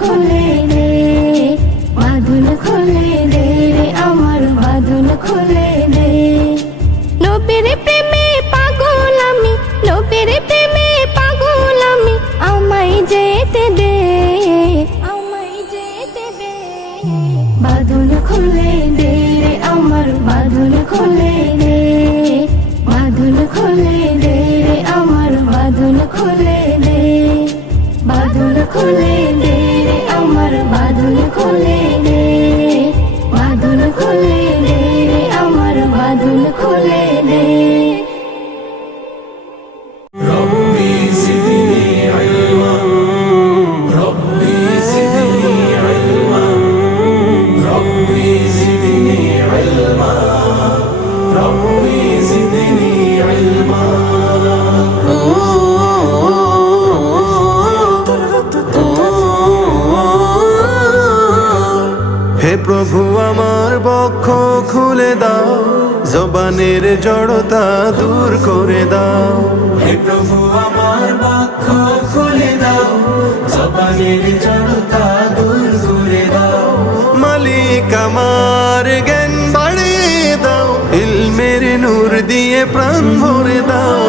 খুলে দে, বাঁধন খুলে দে রে আমার বাঁধন খুলে দে। নবীর প্রেমে পাগল আমি, নবীর প্রেমে পাগল আমি, আমায় যেতে দে, আমায় যেতে দে। বাঁধন খুলে দে রে আমার বাঁধন খুলে দে, বাঁধন খুলে দে রে আমার বাঁধন খুলে দে, বাঁধন খুলে দে রে আমার বাঁধন খুলে দে, বাঁধন খুলে দে রে আমার বাঁধন খুলে দে। ربي زدني علما ربي زدني علما ربي زدني علما ربي زدني علما হে প্রভু আমার বক্ষ খুলে দাও, জবানের জড়তা দূর করে দাও। হে প্রভু আমার বক্ষ খুলে দাও, জবানের জড়তা দূর করে দাও। মালিক আমার জ্ঞান বাড়িয়ে দাও, ইলমের নূর দিয়ে প্রাণ ভরে দাও।